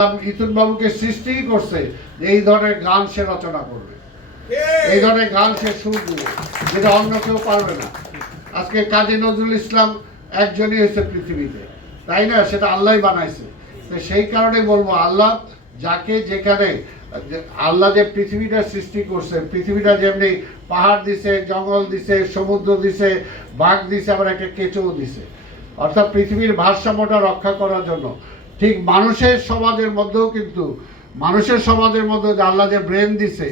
ইথুন বাবুকে সৃষ্টি করছে এই ধরনের গান সে রচনা করবে, এই ধরনের গান সে সুর দিবে, যেটা অন্য কেউ পারবে না। আজকে কাজী নজরুল ইসলাম একজনই হয়েছে পৃথিবীতে, তাই না? সেটা আল্লাহ বানাইছে। তো সেই কারণে বলবো, আল্লাহ যাকে যেখানে, আল্লাহ যে পৃথিবীটা সৃষ্টি করছে, পৃথিবীটা যেমনি পাহাড় দিছে, জঙ্গল দিছে, সমুদ্র দিছে, বাঘ দিছে, আবার একটা কেঁচোও দিছে, অর্থাৎ পৃথিবীর ভারসাম্যটা রক্ষা করার জন্য। ঠিক মানুষের সমাজের মধ্যেও কিন্তু, মানুষের সমাজের মধ্যে যে আল্লাহ যে ব্রেন দিছে,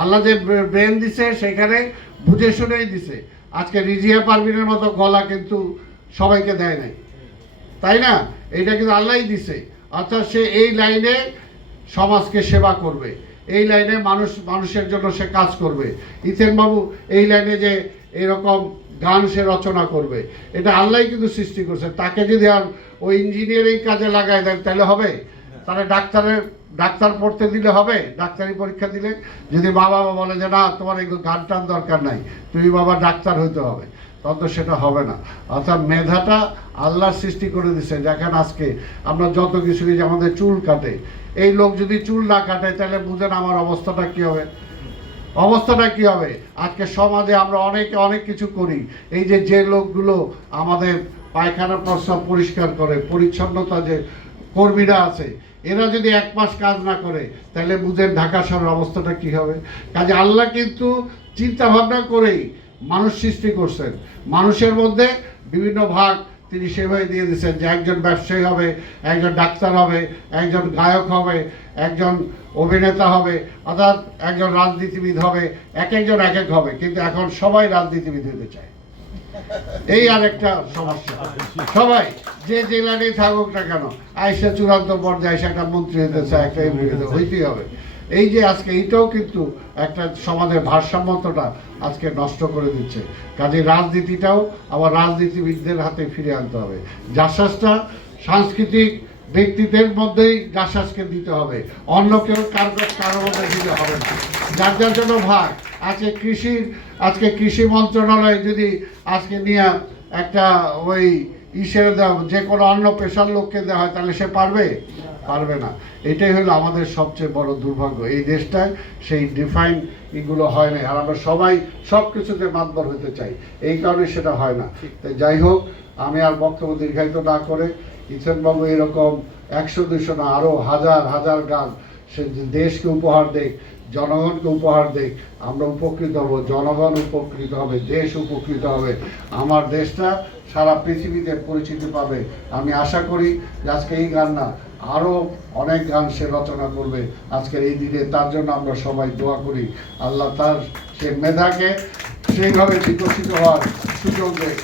আল্লাহ যে ব্রেন দিছে সেখানে বুঝে শুনেই দিছে। আজকে রিজিয়া পারভিনের মতো গলা কিন্তু সবাইকে দেয় নাই, তাই না? এটা কিন্তু আল্লাহই দিছে। অর্থাৎ সে এই লাইনে সমাজকে সেবা করবে, এই লাইনে মানুষের জন্য সে কাজ করবে। ইথেন বাবু এই লাইনে যে এরকম গান সে রচনা করবে, এটা আল্লাহই কিন্তু সৃষ্টি করছে। তাকে যদি আর ওই ইঞ্জিনিয়ারিং কাজে লাগাই দেন তাহলে হবে? তাহলে ডাক্তার পড়তে দিলে হবে? ডাক্তারি পরীক্ষা দিলে যদি বাবা বলে যে না, তোমার এগুলো গান টান দরকার নাই, তুমি বাবা ডাক্তার হইতে হবে, তখন তো সেটা হবে না। অর্থাৎ মেধাটা আল্লাহ সৃষ্টি করে দিচ্ছে। যেখানে আজকে আমরা যত কিছু, যে আমাদের চুল কাটে, এই লোক যদি চুল না কাটে তাহলে বুঝেন আমার অবস্থাটা কী হবে, অবস্থাটা কী হবে। আজকে সমাজে আমরা অনেক কিছু করি, এই যে লোকগুলো আমাদের পায়খানা প্রস্রাব পরিষ্কার করে, পরিচ্ছন্নতা যে কর্মীরা আছে, এরা যদি 1 মাস কাজ না করে তাহলে বুঝেন ঢাকা শহরের অবস্থাটা কী হবে। কাজে আল্লাহ কিন্তু চিন্তা ভাবনা করেই মানুষ সৃষ্টি করছেন। মানুষের মধ্যে বিভিন্ন ভাগ তিনি সেভাবে দিয়ে দিচ্ছেন, যে একজন ব্যবসায়ী হবে, একজন ডাক্তার হবে, একজন গায়ক হবে, একজন অভিনেতা হবে, অর্থাৎ একজন রাজনীতিবিদ হবে, একজন এক হবে। কিন্তু এখন সবাই রাজনীতিবিদ হতে চায়, এই আর একটা সমস্যা। সবাই যে লাইনেই থাকুক না কেন, আইসা চূড়ান্ত পর্যায়ে আইসা একটা মন্ত্রী হতে চায়, একটা এমপি হইতেই হবে। এই যে আজকে এইটাও কিন্তু একটা সমাজের ভারসাম্যতা আজকে নষ্ট করে দিচ্ছে। কাজে রাজনীতিটাও আবার রাজনীতিবিদদের হাতে ফিরে আনতে হবে। জাসাসটা সাংস্কৃতিক ব্যক্তিদের মধ্যেই জাসাসকে দিতে হবে, অন্য কেউ কারোর মধ্যে দিতে হবে না। যার জন্য ভাগ আজকে কৃষি মন্ত্রণালয় যদি আজকে নিয়ে একটা ওই ইসের দেওয়া, যে কোনো অন্য পেশার লোককে দেওয়া হয়, তাহলে সে পারবে না। এটাই হলো আমাদের সবচেয়ে বড় দুর্ভাগ্য। এই দেশটায় সেই ডিফাইন এগুলো হয় না, আর আমরা সবাই সব কিছুতে মাতবর হতে চাই, এই কারণে সেটা হয় না। তাই যাই হোক, আমি আর বক্তব্য দীর্ঘায়িত না করে, ইথেন বাবু এরকম 100-200 না, আরও হাজার গান সে দেশকে উপহার দেখ, জনগণকে উপহার দেখ, আমরা উপকৃত হব, জনগণ উপকৃত হবে, দেশ উপকৃত হবে, আমার দেশটা সারা পৃথিবীতে পরিচিতি পাবে। আমি আশা করি যে আজকে এই গান না, আরও অনেক গান সে রচনা করবে আজকের এই দিনে। তার জন্য আমরা সবাই দোয়া করি, আল্লাহ তার সে মেধাকে সেইভাবে বিকশিত হওয়ার সুযোগ দেয়।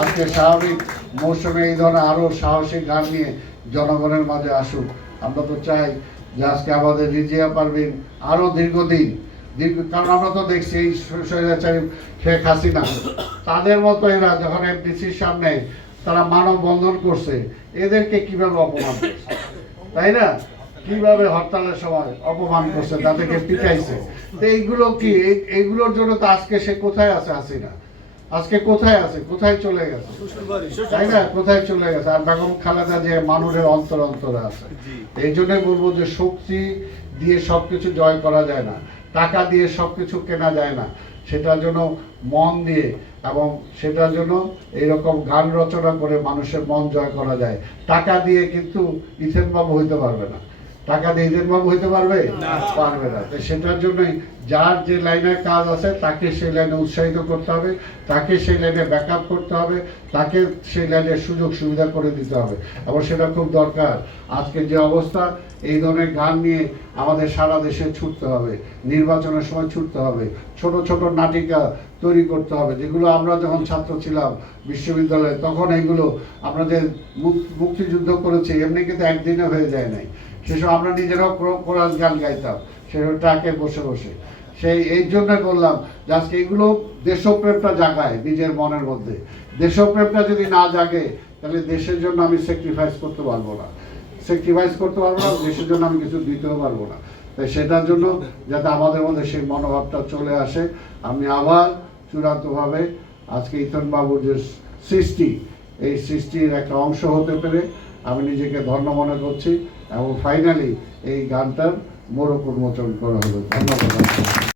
আজকে স্বাভাবিক মৌসুমে এই ধরনের আরও সাহসী গান নিয়ে জনগণের মাঝে আসুক। আমরা তো চাই যে আজকে আমাদের রিজিয়া পারভিন আরও দীর্ঘদিন, কারণ আমরা তো দেখছি এই স্বৈরাচারী শেখ হাসিনা, তাদের মতো এরা যখন এফডিসির সামনে তারা মানববন্ধন করছে, এদেরকে কিভাবে অপমান করছে, তাই না? কিভাবে হরতালের সময় অপমান করছে, তাদেরকে পিটাইছে। তো এইগুলো কি, এইগুলোর জন্য তো আজকে সে কোথায় আছে হাসিনা? আজকে কোথায় আছে, কোথায় চলে গেছে, তাই না? কোথায় চলে গেছে? আর বেগম খালেদা যে মানুষের অন্তরে আছে। এই জন্যই বলবো যে শক্তি দিয়ে সবকিছু জয় করা যায় না, টাকা দিয়ে সবকিছু কেনা যায় না। সেটার জন্য মন দিয়ে, এবং সেটার জন্য এইরকম গান রচনা করে মানুষের মন জয় করা যায়। টাকা দিয়ে কিন্তু ইথেন বাবু হইতে পারবে না, টাকা দিয়ে ইথেন বাবু হইতে পারবে না। তো সেটার জন্যই যার যে লাইনের কাজ আছে তাকে সেই লাইনে উৎসাহিত করতে হবে, তাকে সেই লাইনে ব্যাকআপ করতে হবে, তাকে সেই লাইনের সুযোগ সুবিধা করে দিতে হবে, এবং সেটা খুব দরকার। আজকে যে অবস্থা, এই ধরনের গান নিয়ে আমাদের সারা দেশে ছুটতে হবে, নির্বাচনের সময় ছুটতে হবে, ছোট নাটিকা তৈরি করতে হবে, যেগুলো আমরা যখন ছাত্র ছিলাম বিশ্ববিদ্যালয়ে, তখন এইগুলো আমরা যে মুক্তিযুদ্ধ করেছি, এমনি কিন্তু একদিনে হয়ে যায় নাই। সেসব আমরা নিজেরাও কোরআন গান গাইতাম, সেসব ট্রাকে বসে। এই জন্য বললাম যে আজকে এইগুলো দেশপ্রেমটা জাগায় নিজের মনের মধ্যে। দেশপ্রেমটা যদি না জাগে, তাহলে দেশের জন্য আমি স্যাক্রিফাইস করতে পারবো না, দেশের জন্য আমি কিছু দিতেও পারবো না। তাই সেটার জন্য যাতে আমাদের মধ্যে সেই মনোভাবটা চলে আসে, আমি আবার চূড়ান্তভাবে আজকে ইথন বাবুর যে সৃষ্টি, এই সৃষ্টির একটা অংশ হতে পেরে আমি নিজেকে ধন্য মনে করছি। এবং ফাইনালি এই গানটার মোড়ক উন্মোচন করা হলো। ধন্যবাদ।